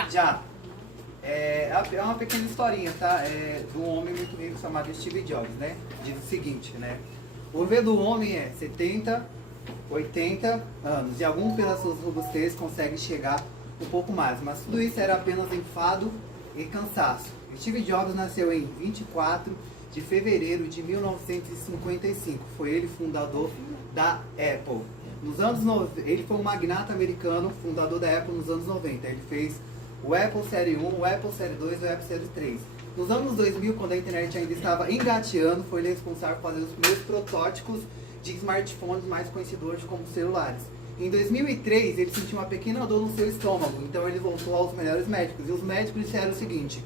Já. É uma pequena historinha, tá? De um homem muito rico chamado Steve Jobs, né? Diz o seguinte, né? O V do homem é 70, 80 anos. E algum pelas suas robustez consegue chegar um pouco mais. Mas tudo isso era apenas enfado e cansaço. Steve Jobs nasceu em 24 de fevereiro de 1955. Foi ele fundador da Apple. Ele foi um magnata americano, fundador da Apple nos anos 90. Ele fez o Apple Série 1, o Apple Série 2 e o Apple Série 3. Nos anos 2000, quando a internet ainda estava engateando, foi ele responsável por fazer os primeiros protótipos de smartphones mais conhecidos como celulares. Em 2003, ele sentiu uma pequena dor no seu estômago, então ele voltou aos melhores médicos. E os médicos disseram o seguinte: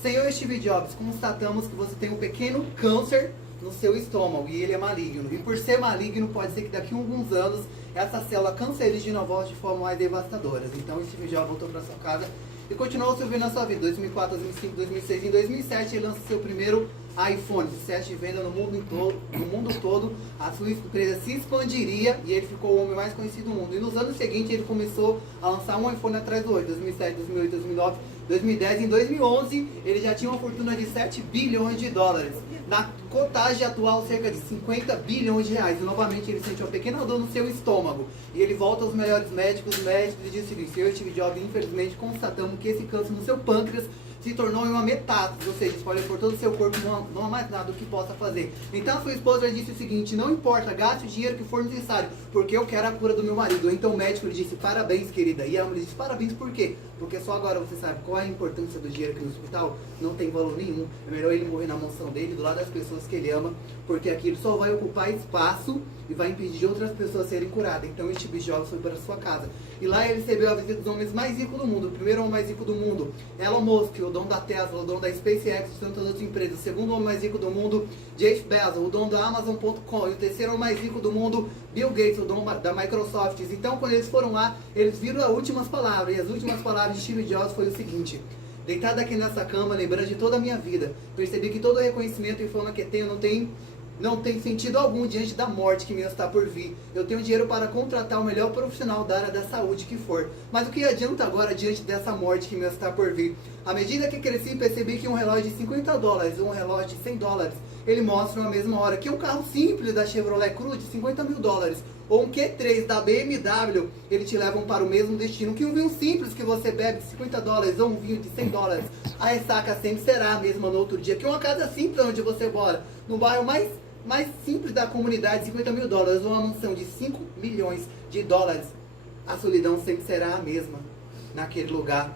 Senhor Steve Jobs, constatamos que você tem um pequeno câncer no seu estômago e ele é maligno. E por ser maligno, pode ser que daqui a alguns anos essa célula cancerígena volte de forma mais devastadora. Então Steve Jobs voltou para sua casa e continuou servindo na sua vida. 2004, 2005, 2006, em 2007 ele lançou seu primeiro iPhone, sucesso de venda no mundo todo. A sua empresa se expandiria e ele ficou o homem mais conhecido do mundo. E nos anos seguintes ele começou a lançar um iPhone atrás do outro, 2007, 2008, 2009, 2010. Em 2011 ele já tinha uma fortuna de 7 bilhões de dólares. Na cotagem atual, cerca de 50 bilhões de reais. E novamente ele sentiu uma pequena dor no seu estômago. E ele volta aos melhores médicos. Os médicos lhe dizem o seguinte: Senhor Steve Jobs, infelizmente constatamos que esse câncer no seu pâncreas se tornou em uma metástase, ou seja, espalhou por todo o seu corpo, não há mais nada que possa fazer. Então a sua esposa disse o seguinte: não importa, gaste o dinheiro que for necessário, porque eu quero a cura do meu marido. Então o médico lhe disse: parabéns, querida. E a mulher disse: parabéns por quê? Porque só agora você sabe qual é a importância do dinheiro aqui no hospital. Não tem valor nenhum. É melhor ele morrer na mansão dele, do lado das pessoas que ele ama, porque aquilo só vai ocupar espaço e vai impedir de outras pessoas serem curadas. Então o Steve Jobs foi para a sua casa. E lá ele recebeu a visita dos homens mais ricos do mundo. O primeiro homem mais rico do mundo, Elon Musk, o dono da Tesla, o dono da SpaceX, e tantas outras empresas. O segundo homem mais rico do mundo, Jeff Bezos, o dono da Amazon.com. E o terceiro homem mais rico do mundo, Bill Gates, o dono da Microsoft. Então quando eles foram lá, eles viram as últimas palavras. E as últimas palavras de Steve Jobs foi o seguinte: deitado aqui nessa cama, lembrando de toda a minha vida, percebi que todo o reconhecimento e fama que tenho não tem sentido algum diante da morte que me está por vir. Eu tenho dinheiro para contratar o melhor profissional da área da saúde que for. Mas o que adianta agora diante dessa morte que me está por vir? À medida que cresci, percebi que um relógio de 50 dólares ou um relógio de 100 dólares, ele mostra na mesma hora que um carro simples da Chevrolet Cruze de 50 mil dólares ou um Q3 da BMW, ele te levam para o mesmo destino que um vinho simples que você bebe de 50 dólares ou um vinho de 100 dólares. A ressaca sempre será a mesma no outro dia que uma casa simples onde você mora, no bairro mais simples da comunidade, 50 mil dólares, ou uma mansão de 5 milhões de dólares. A solidão sempre será a mesma naquele lugar.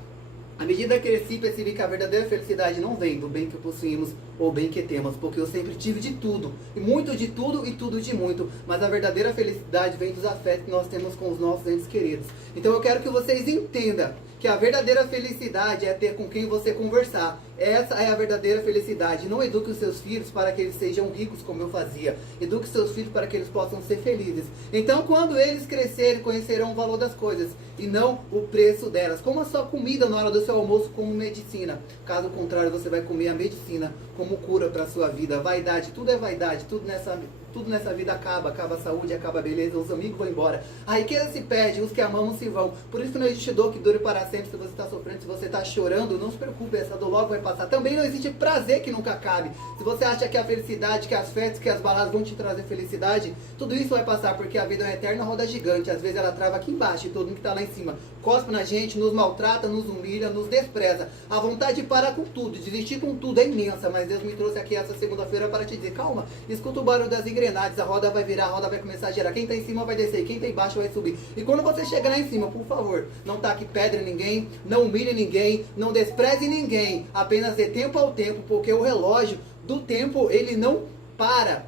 À medida que cresci, percebi que a verdadeira felicidade não vem do bem que possuímos ou bem que temos, porque eu sempre tive de tudo, e muito de tudo e tudo de muito, mas a verdadeira felicidade vem dos afetos que nós temos com os nossos entes queridos. Então eu quero que vocês entendam que a verdadeira felicidade é ter com quem você conversar. Essa é a verdadeira felicidade. Não eduque os seus filhos para que eles sejam ricos como eu fazia. Eduque os seus filhos para que eles possam ser felizes. Então quando eles crescerem, conhecerão o valor das coisas e não o preço delas. Coma sua comida na hora do seu almoço como medicina. Caso contrário, você vai comer a medicina como cura para a sua vida. Vaidade, tudo é vaidade, tudo nessa vida acaba a saúde, acaba a beleza, os amigos vão embora, a riqueza se perde, os que amamos se vão. Por isso não existe dor que dure para sempre. Se você está sofrendo, se você está chorando, não se preocupe, essa dor logo vai passar. Também não existe prazer que nunca acabe. Se você acha que a felicidade, que as festas, que as baladas vão te trazer felicidade, tudo isso vai passar, porque a vida é uma eterna roda gigante. Às vezes ela trava aqui embaixo e todo mundo que está lá em cima cospe na gente, nos maltrata, nos humilha, nos despreza. A vontade de parar com tudo, desistir com tudo é imensa, mas Deus me trouxe aqui essa segunda-feira para te dizer: calma, escuta o barulho das engrenagens, a roda vai virar, a roda vai começar a girar. Quem está em cima vai descer, quem está embaixo vai subir. E quando você chegar lá em cima, por favor, não taque pedra em ninguém, não humilhe ninguém, não despreze ninguém, apenas dê tempo ao tempo, porque o relógio do tempo, ele não para.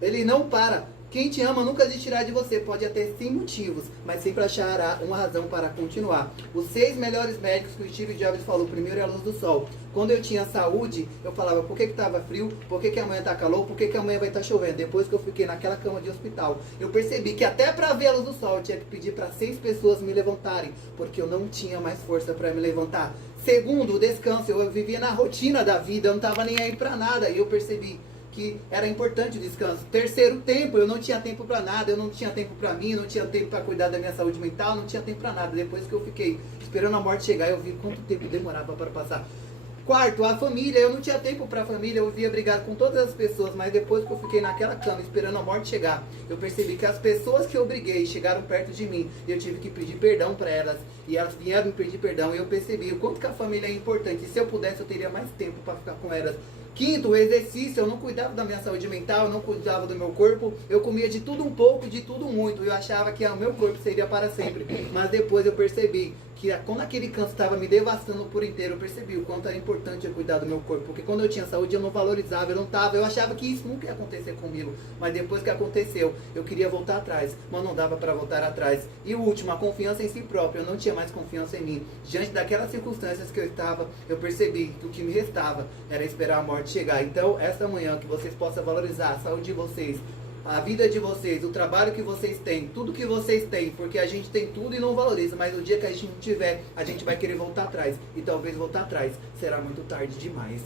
Ele não para. Quem te ama nunca desistirá de você, pode até 100 motivos, mas sempre achará uma razão para continuar. Os 6 melhores médicos que o Steve Jobs falou: primeiro é a luz do sol. Quando eu tinha saúde, eu falava: por que estava frio? Por que amanhã está calor? Por que amanhã vai estar chovendo? Depois que eu fiquei naquela cama de hospital, eu percebi que até para ver a luz do sol eu tinha que pedir para 6 pessoas me levantarem, porque eu não tinha mais força para me levantar. Segundo, o descanso. Eu vivia na rotina da vida, eu não estava nem aí para nada, e eu percebi que era importante o descanso. Terceiro tempo, eu não tinha tempo para nada, eu não tinha tempo para mim, não tinha tempo para cuidar da minha saúde mental, não tinha tempo para nada. Depois que eu fiquei esperando a morte chegar, eu vi quanto tempo demorava para passar. Quarto, a família, eu não tinha tempo pra família, eu via brigar com todas as pessoas, mas depois que eu fiquei naquela cama esperando a morte chegar, eu percebi que as pessoas que eu briguei chegaram perto de mim e eu tive que pedir perdão pra elas e elas vieram me pedir perdão e eu percebi o quanto que a família é importante e se eu pudesse eu teria mais tempo pra ficar com elas. Quinto, o exercício, eu não cuidava da minha saúde mental, eu não cuidava do meu corpo, eu comia de tudo um pouco e de tudo muito, eu achava que o meu corpo seria para sempre, mas depois eu percebi que quando aquele câncer estava me devastando por inteiro, eu percebi o quanto era importante eu cuidar do meu corpo, porque quando eu tinha saúde eu não valorizava, eu achava que isso nunca ia acontecer comigo, mas depois que aconteceu, eu queria voltar atrás, mas não dava para voltar atrás. E o último, a confiança em si próprio, eu não tinha mais confiança em mim. Diante daquelas circunstâncias que eu estava, eu percebi que o que me restava era esperar a morte chegar. Então, esta manhã, que vocês possam valorizar a saúde de vocês, a vida de vocês, o trabalho que vocês têm, tudo que vocês têm, porque a gente tem tudo e não valoriza, mas no dia que a gente não tiver, a gente vai querer voltar atrás, e talvez voltar atrás será muito tarde demais.